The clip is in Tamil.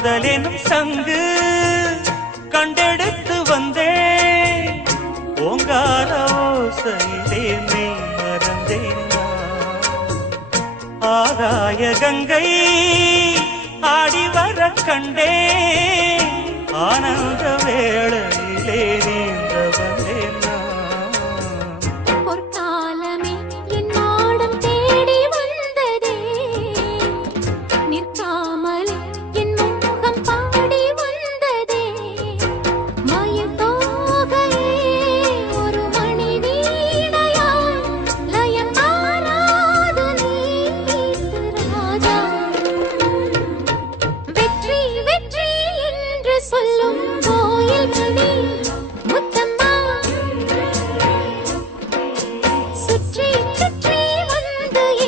காதலெனும் சங்கு கண்டெடுத்து வந்தேன் ஓங்கார ஓசையிலே மெய் மறந்தேன் ஆகாய கங்கை ஆடி வர கண்டேன் ஆனந்த வேளையிலே நீந்தவன்